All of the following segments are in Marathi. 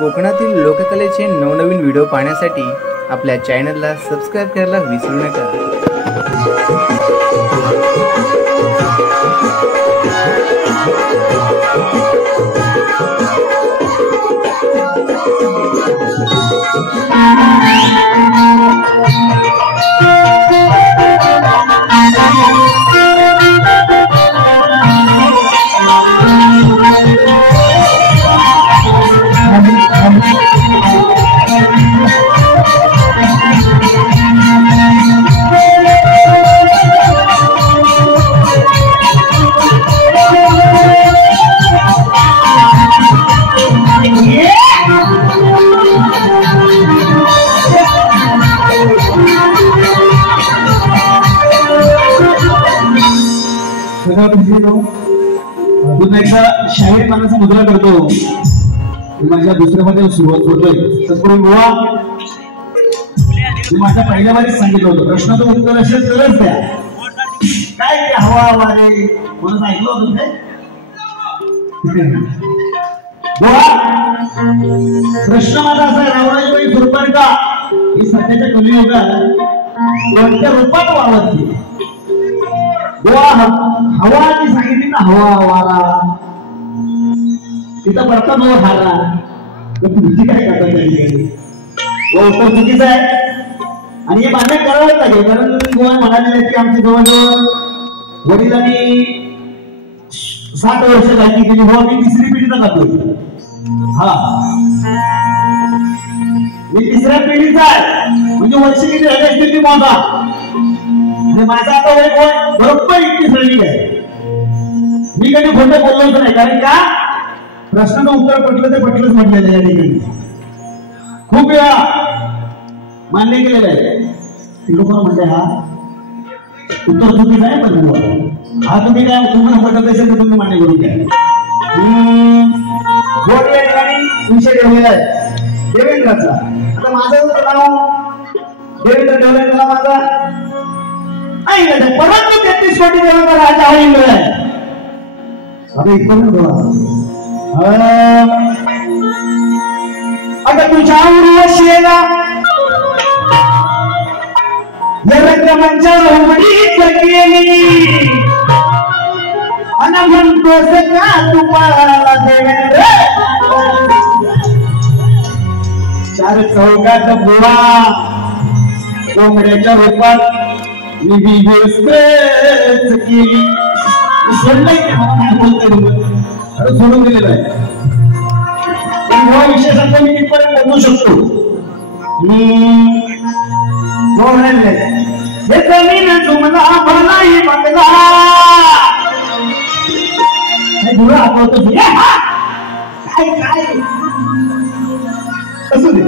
कोकणातील लोककलेचे नवनवीन व्हिडिओ पाहण्यासाठी आपल्या चॅनलला सबस्क्राइब करायला विसरू नका। शाहीर मानाचा मुद्रा करतो माझ्या दुसऱ्या मध्ये सुरुवात होतोय। तत्पूर्वी बुवा मी माझ्या पहिल्या वारीच सांगितलं होतं प्रश्नाचं उत्तर असेल तरच द्या। काय ते हवा वारे म्हणून ऐकलं होतं ते बुवा प्रश्न माझा असा रावणाची सुरपार का ही सध्याच्या कलियुगात कोणत्या रूपात वावरते बुवा हवा ती सांगितली ना हवा वारा तिथं पडता नव हारा तर तुमची काय करता त्याची उत्तर चुकीचं आहे आणि हे मान्य करावंच लागेल कारण गोवा म्हणाले की आमची जवळजवळ वडिलांनी 60 वर्ष झाली गेली हो मी तिसरी पिढीचा जातोय। हा मी तिसऱ्या पिढीचा आहे म्हणजे वर्ष किती झाले असतील ती मोजा आणि माझा आता वय बरोबर 21 रनिंग आहे। मी कधी खोटं बोललोच नाही कारण का प्रश्नाचं उत्तर पटलं ते पटलंच म्हटलेलं या ठिकाणी खूप वेळा मान्य केलेलं आहे। लोक म्हणते हा उत्तर चुकीचं आहे पण हा तुम्ही काय तुम्हाला पटत असेल तर तुम्ही मान्य करून घ्या। बोर्ड या ठिकाणी विषय ठेवलेला आहे देवेंद्राचा। आता माझं नाव देवेंद्र ठेवलंय त्याला माझा परंतु 33 कोटी देवाचा राजा हा इंद्र आहे। आता इकडून आता तुझ्या उर्वशीला रंगमंचा उमडीत गेली आणि म्हणतोस का तुम्हाला देवेंद्र चार चौकात बुवा कोंबड्याच्या रूपात मी व्यवस्थेच केली सोडून दिलेलं आहे हा विषय सांगतो मी तिथपर्यंत बोलू शकतो। हे जमीन जुमला भलाई बंगला हे धुळा आपवतो काय काय असू दे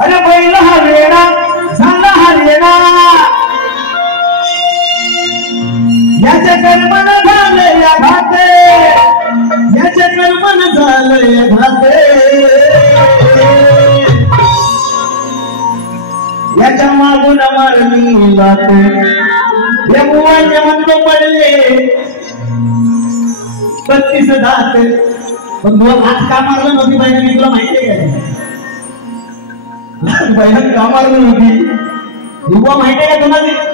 अरे पहिला हा वेडा झाला हा रेडा याच्या कर्मन झाले या घाते याच्या कर्मन झाले या घाते याच्या मागून मारली लाते या मुवाचे म्हणतो पडले 32 दात पण तुला हात का मारलं नव्हती बाईने तुला माहिती आहे का बाईने का मारलं नव्हती तुला माहिती आहे का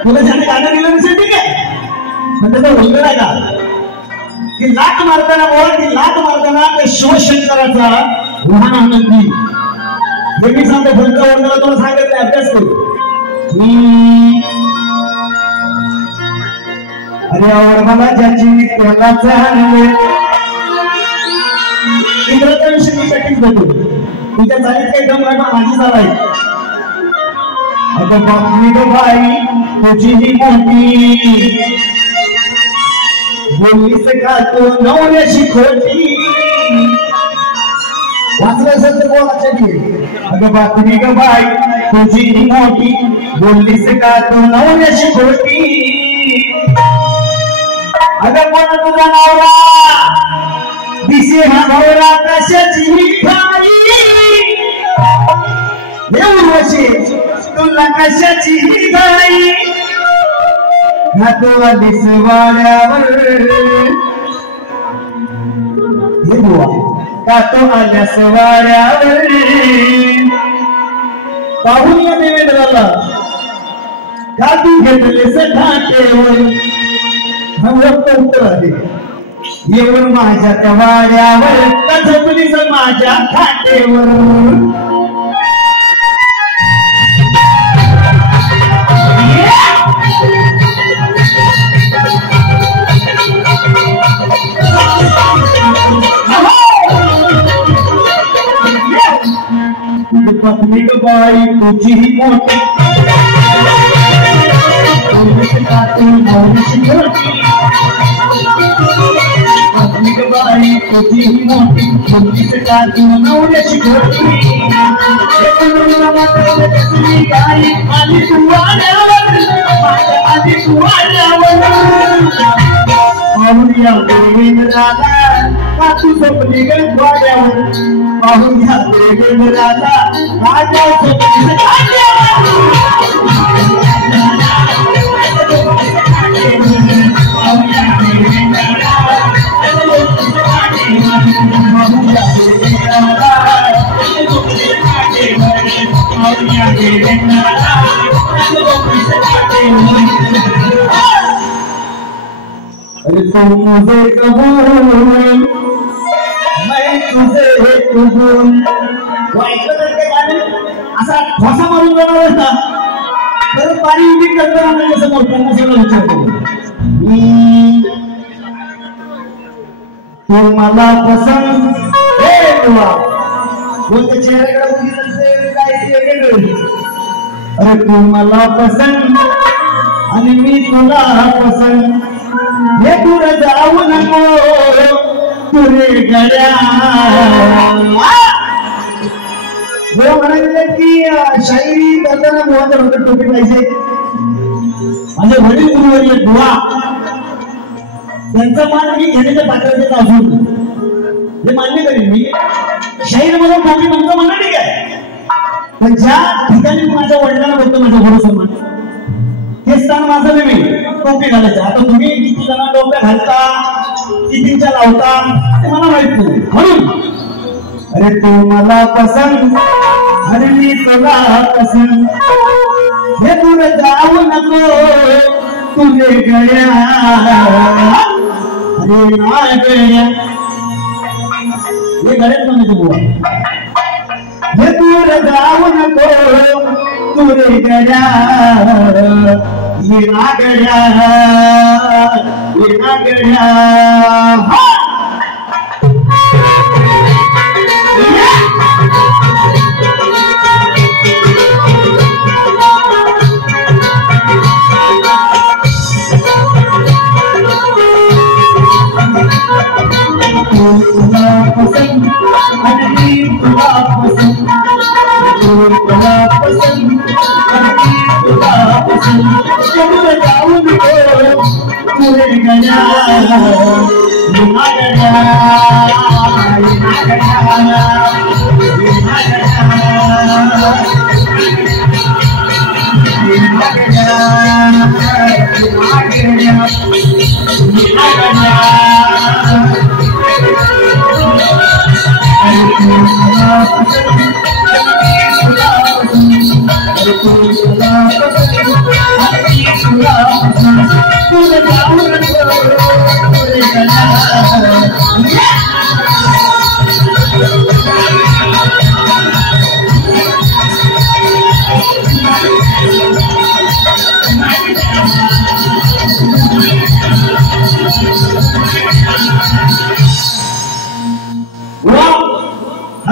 तुला ज्याने गाणं दिलं नसेल ठीक आहे पण त्याचा उल्लेख आहे का की लाट मारताना बोल ती लाट मारताना ते शिवशंकराचा लहान आनंदी हे मी सांगतो फक्त वर्गाला तुला सांगितलं अभ्यास करू अरे और मला ज्याची मी त्याला जाणले इंद्राचा विषय मी कठीण देतो तुझ्या चालीत काही दम राखा माझी चाल आहे। आता बातमी गो बाई तुझी ही मोठी बोललीस का तू नवऱ्याची खोटी वाचलं असेल तर बोल लक्षात घे। अगं बातमी ग बाई तुझी ही मोठी बोललीस का तू नवऱ्याची खोटी अगं कोण तुझा नवरा दिसे हा नवरा कशाची मिठाई देऊरवशी तुला कशाची मिठाई घातवा दिसवाड्यावर जातो आल्या सवाऱ्यावर पाहून या देवेंद्राला गादी घेतले सठाटेवर उत्तर आले येऊन माझ्या तवाड्यावर कथपलीच माझ्या खाटेवर पत्नी बाई तुझी मोठी पत्नी बाई तुझी मोठी तुझीच टाकी नवऱ्याची घोटी गाई आधी तू आल्यावर आधी तू आल्यावर पाहून या देवेंद्राला का तू झोपली गंधवाड्यावर पाहून या देवेंद्राला राजा झोपली अरे तू मुझे कबूल मैं तुझे कबूल असा ठोसा मारून जाणार होता तर पाणी उभी करताना समोर त्यांना सगळं विचारतो तू मला पसंत हे तुला बोलते चेहऱ्याकडे बघितलं काय अरे तू मला पसंत आणि मी तुला पसंत हे दूर जाऊ नको तुरे गड्या म्हणाले की शायरी करताना मोहाच्या डोक्यात टोपी पाहिजे माझे वडील गुरुवर्य बुवा त्यांचा मान मी घेण्याच्या पात्रतेचा असून हे मान्य करेन मी शाहीर मला टोपी तुमचं म्हणणं ठीक आहे पण ज्या ठिकाणी माझ्या वडिलांना बघतो माझ्या गुरुसन्मान हे स्थान माझं नाही टोपी घालायचं आता तुम्ही किती जण टोप्या घालता कितीच्या लावता ते मला माहित नाही म्हणून अरे तू मला पसंत आणि मी तुला पसंत हे दूर जाऊ नको तुझे गड्या अरे ना गड्या हे गड्यात म्हणायचं बुवा हे दूर जाऊ नको तुझे गड्या ये ना गड्या हा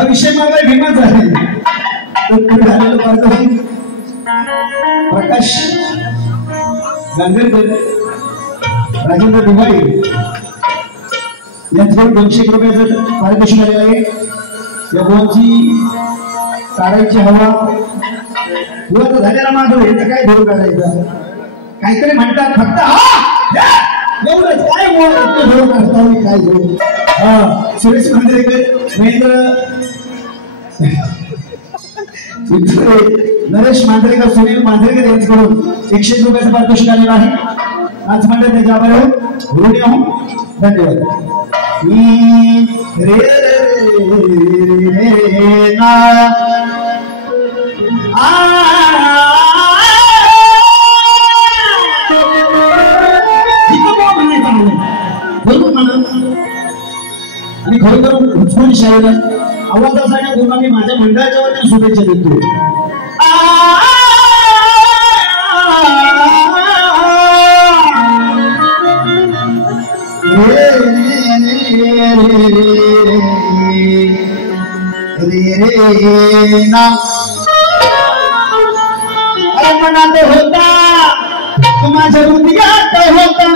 विषय मला घेण्याच आहे प्रकाश गांधीकर राजेंद्र दिवाळी यांच्याकडून 200 रुपयाचं पारितोषिक आलेलं आहे या बोलची काढायची हवा बोलत झालेला माधव याचं काय धोरण काढायचं काहीतरी म्हणतात फक्त एवढंच काय धोरण काढता काय धोरण सुरेश मांजरेकर महेंद्र नरेश मांजरेकर सुनील मांजरेकर यांच्याकडून 100 रुपयाचं पारितोषिक आलेलं आहे आज मंडळ त्याच्या आभार आहोत धन्यवाद रे ना आणि खरोखर उचलून शायर आवाजासाठी पुन्हा मी माझ्या मंडळाच्या वतीने शुभेच्छा देतो. ना मनात होता माझ्या हृदयात होता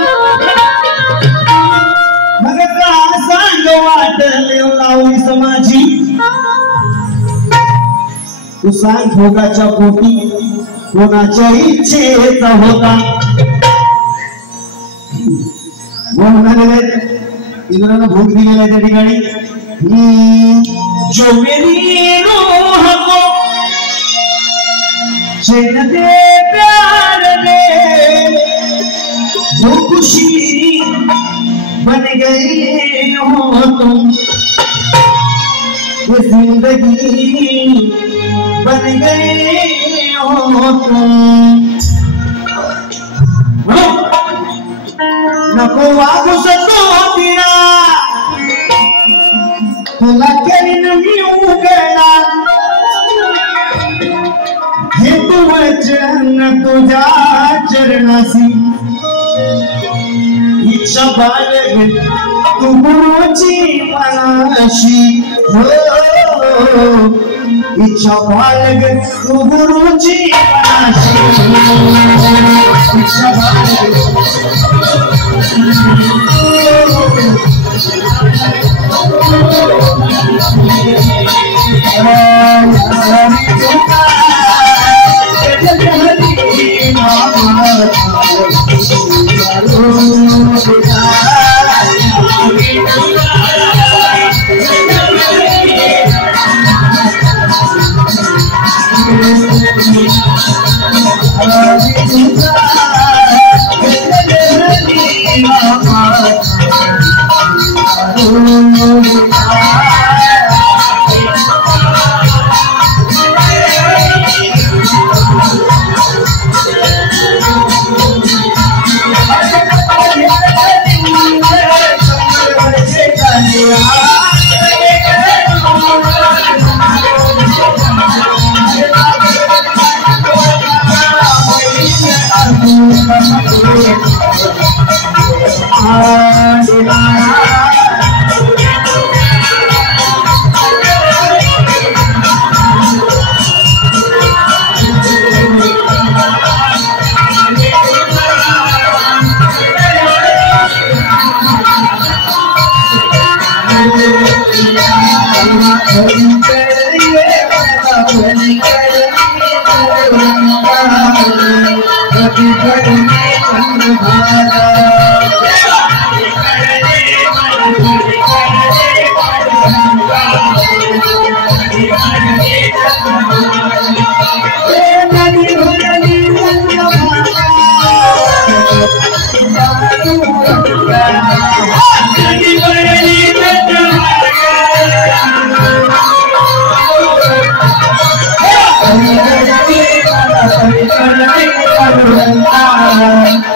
मग का सांग वाटले लावली समाजी तू सांग भोगाच्या पोटी कोणाच्या इच्छेचा होता म्हणाले इंद्रानं भोग दिलेला त्या ठिकाणी जो मेरी रूह को चैन दे प्यार दे वो खुशी बन गई हो तुम ये जिंदगी बन गई हो तुम नको वागू सतो तिरा तुला करीन मी उघडा हे तू वचन तुझ्या चरणासी इच्छा बाळग तू गुरुची मनाशी हो इच्छा बाळग तू गुरुची मनाशी इच्छा बाळग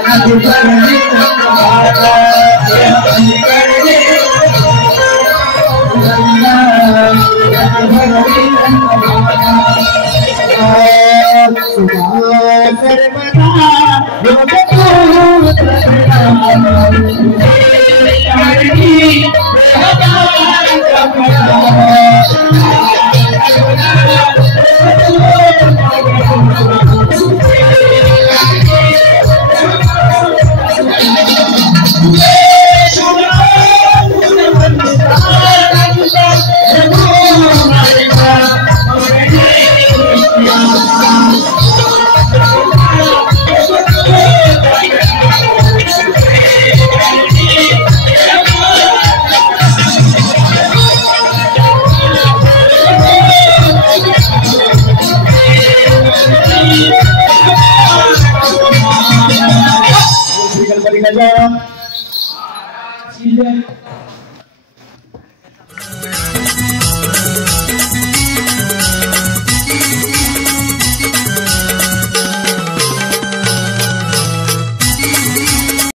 Happy birthday.